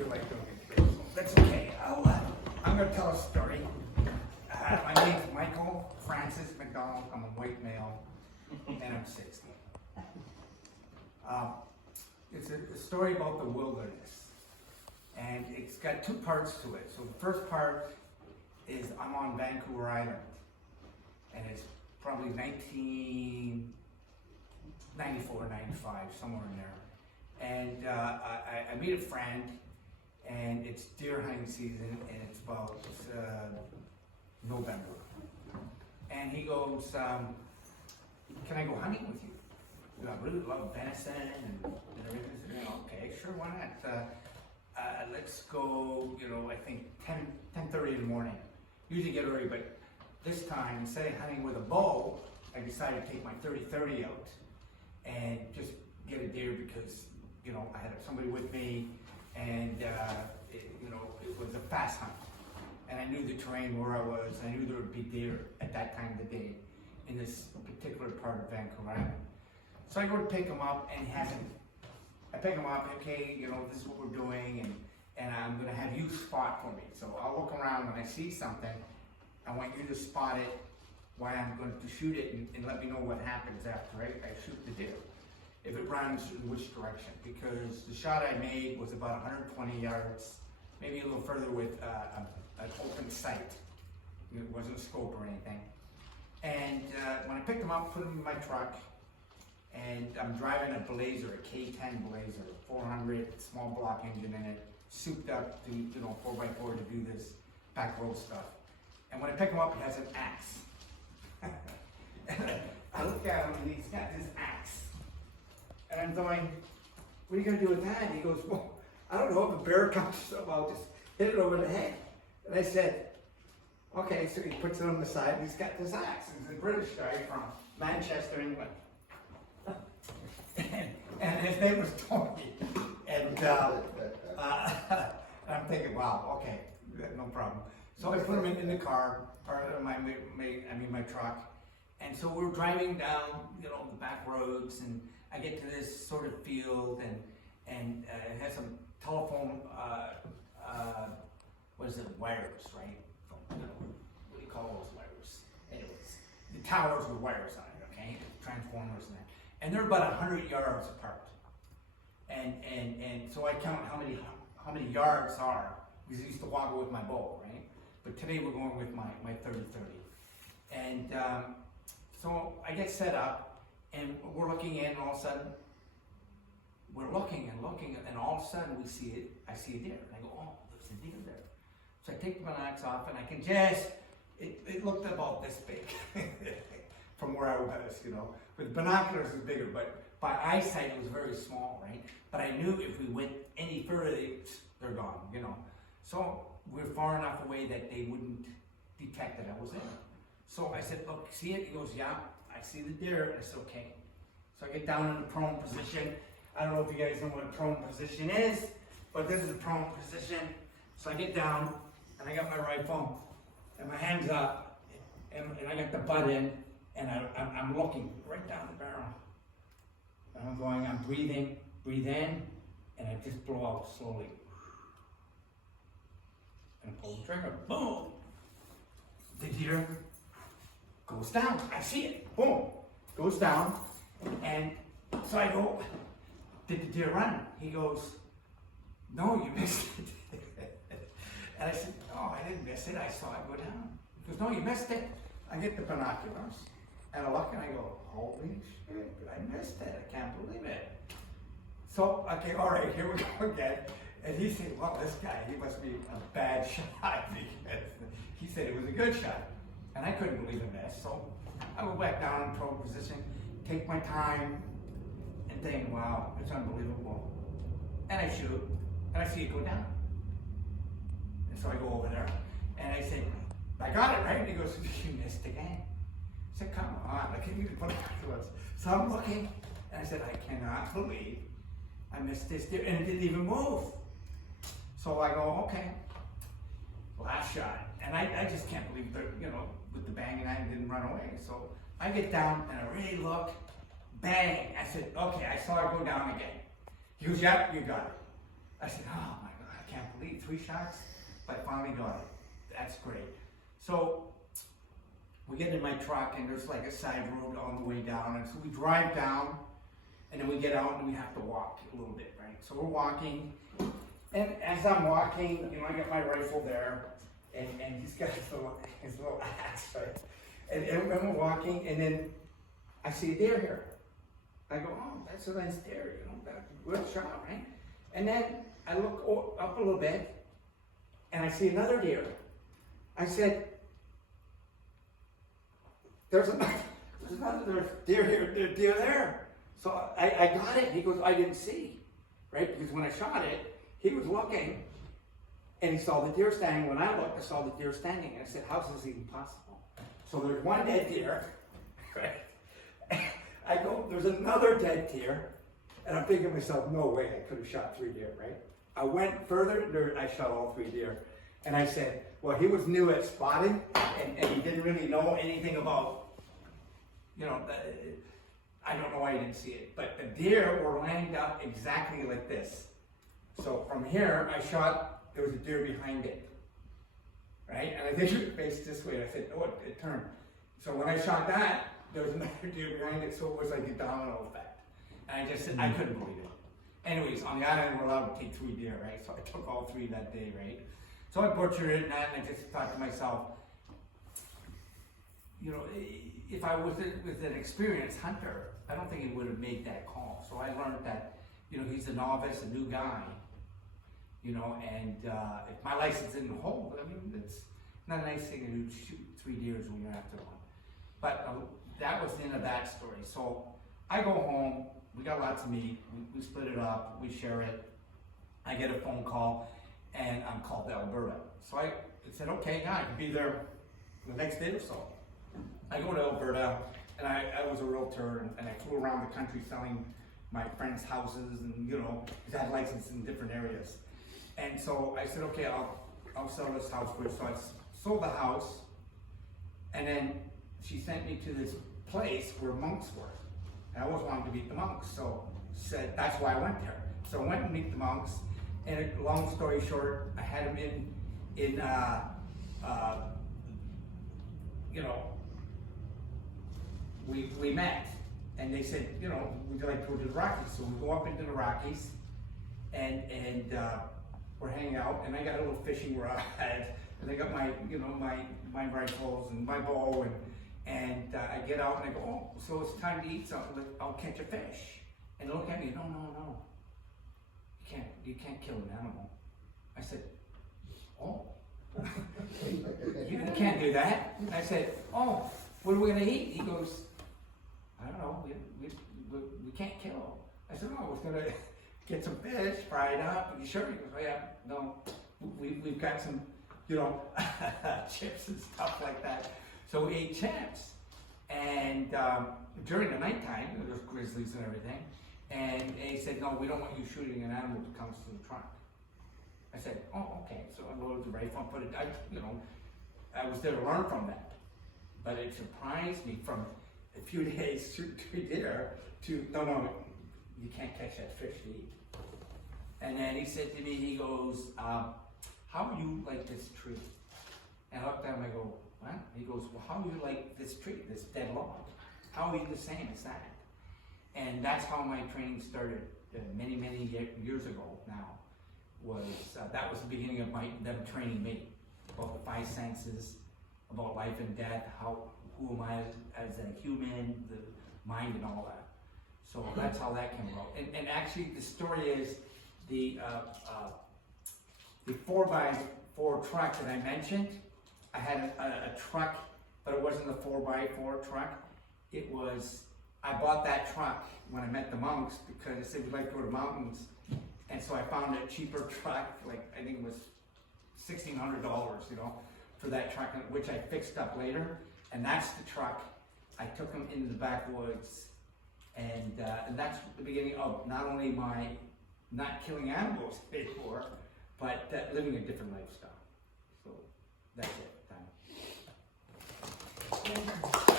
feel like doing it today, so that's okay. I'm going to tell a story. My name's Michael Francis McDonald. I'm a white male, and I'm 60. It's a story about the wilderness, and it's got two parts to it. So the first part is I'm on Vancouver Island, and it's probably 1994, 95, somewhere in there. And I meet a friend, and it's deer hunting season, and it's about November. And he goes, can I go hunting with you? I really love venison and everything. I said, yeah, okay, sure, why not? Let's go, I think 10:30 in the morning. Usually get early, but this time, instead of hunting with a bow, I decided to take my 30-30 out and just get a deer because, I had somebody with me, and it was a fast hunt. And I knew the terrain where I was, and I knew there would be deer at that time of the day in this particular part of Vancouver Island. So I go to pick him up, and I pick him up, okay, this is what we're doing, and I'm gonna have you spot for me. So I'll look around when I see something. I want you to spot it while I'm going to shoot it, and let me know what happens after I shoot the deer. If it runs, in which direction, because the shot I made was about 120 yards, maybe a little further with an open sight. It wasn't a scope or anything. And when I picked him up, put him in my truck, and I'm driving a Blazer, a K10 Blazer, 400, small block engine in it, souped up to 4x4 to do this back road stuff. And when I pick him up, he has an axe. And I look at him, and he's got this axe. And I'm going, what are you going to do with that? And he goes, well, I don't know, if a bear comes, so I'll just hit it over the head. And I said, okay, so he puts it on the side, and he's got this axe. He's a British guy from Manchester, England. and his name was Tony. And I'm thinking, wow, okay, no problem. So I put him in the car, or my truck. And so we're driving down, the back roads, and I get to this sort of field, and it has some telephone, wires, right? What do you call those wires? Anyways, the towers with wires on it, okay? Transformers and that. And they're about 100 yards apart. And so I count how many yards are, because I used to woggle with my bow, right? But today we're going with my 30-30. And so I get set up, and we're looking in, and all of a sudden, we're looking, and all of a sudden I see a deer. And I go, oh, there's a deer there. So I take the binocs off, and I can it looked about this big from where I was, With binoculars it was bigger, but by eyesight it was very small, right? But I knew if we went any further, they're gone, So we're far enough away that they wouldn't detect that I was in. So I said, look, see it? He goes, yeah, I see the deer. I said, okay. So I get down in the prone position. I don't know if you guys know what a prone position is, but this is a prone position. So I get down, and I got my rifle, and my hand's up, and I got the butt in, and I'm looking right down the barrel. And I'm breathing, breathe in, and I just blow out slowly. And pull the trigger, boom! The deer goes down. I see it, boom, goes down, and so I go, did the deer run? He goes, no, you missed it. And I said, no, I didn't miss it, I saw it go down. He goes, no, you missed it. I get the binoculars, and I look, and I go, holy shit, I missed it, I can't believe it. So, okay, all right, here we go again. And he said, well, this guy, he must be a bad shot, because he said it was a good shot. And I couldn't believe it missed, so I go back down in prone position, take my time, and think, wow, it's unbelievable. And I shoot, and I see it go down. And so I go over there, and I said, I got it, right? And he goes, you missed again. I said, come on, I can't even put it afterwards. So I'm looking, and I said, I cannot believe I missed this deer, and it didn't even move. So I go, okay, last shot. And I just can't believe that, with the bang, and I didn't run away. So I get down, and I really look, bang. I said, okay, I saw it go down again. He goes, yep, you got it. I said, oh my God, I can't take 3 shots, but I finally got it. That's great. So we get in my truck and there's like a side road on the way down, and so we drive down and then we get out and we have to walk a little bit, right? So we're walking, and as I'm walking, I got my rifle there, and he's got his little axe, right? And we're walking, and then I see a deer here. I go, oh, that's a nice deer, that's a good shot, right? And then I look up a little bit, and I see another deer. I said, there's another deer here, deer there. So I got it. He goes, I didn't see, right? Because when I shot it, he was looking, and he saw the deer standing. When I looked, I saw the deer standing. And I said, how's this even possible? So there's one dead deer, right? I go, there's another dead deer, and I'm thinking to myself, no way, I could have shot 3 deer, right? I went further, I shot all 3 deer. And I said, well, he was new at spotting, and he didn't really know anything about, I don't know why he didn't see it, but the deer were lined up exactly like this. So from here, I shot, there was a deer behind it, right? And I think it faced this way, and I said, oh, it turned. So when I shot that, there was another deer behind it, so it was like a domino effect. And I just said, I couldn't believe it. Anyways, on the island, we're allowed to take 3 deer, right? So I took all 3 that day, right? So I butchered it, and I just thought to myself, if I was with an experienced hunter, I don't think he would have made that call. So I learned that, he's a novice, a new guy, and if my license didn't hold, it's not a nice thing to do, shoot 3 deers when you're after one. But that was the end of that story. So I go home, we got lots of meat, we split it up, we share it. I get a phone call, and I'm called to Alberta. So I said, okay, yeah, I can be there the next day or so. I go to Alberta, and I was a realtor, and I flew around the country selling my friends' houses, and because I had licenses in different areas. And so I said, okay, I'll sell this house for you. So I sold the house, and then she sent me to this place where monks were. I always wanted to meet the monks, so said that's why I went there. So I went to meet the monks, and long story short, I had them we met, and they said, would you like to go to the Rockies? So we go up into the Rockies, and we're hanging out, and I got a little fishing rod, and I got my, my rifles and my bow, and I get out and I go, oh, so it's time to eat something. I'll catch a fish. And they look at me, no. You can't kill an animal. I said, oh, you can't do that. I said, oh, what are we gonna eat? He goes, I don't know, we can't kill. I said, oh, we're gonna get some fish, fry it up. Are you sure? He goes, oh yeah, no, we've got some, chips and stuff like that. So we ate chips, and during the nighttime, there's grizzlies and everything, and they said, no, we don't want you shooting an animal that comes to the trunk. I said, oh, okay. So I loaded the rifle and put it, I was there to learn from that. But it surprised me from a few days shooting 3 deer to, no, you can't catch that fish to eat. And then he said to me, he goes, how do you like this tree? And I looked at him, I go, what? He goes, well, how do you like this tree, this dead log? How are you the same as that? And that's how my training started many, many years ago now. That was the beginning of them training me about the 5 senses, about life and death, who am I as a human, the mind and all that. So that's how that came about. And actually the story is the 4x4 truck that I mentioned, I had a truck, but it wasn't a 4x4 truck. I bought that truck when I met the monks because I said we'd like to go to the mountains. And so I found a cheaper truck, like I think it was $1,600, for that truck, which I fixed up later. And that's the truck. I took them into the backwoods, and that's the beginning of not only my not killing animals anymore, but living a different lifestyle. So that's it. Done.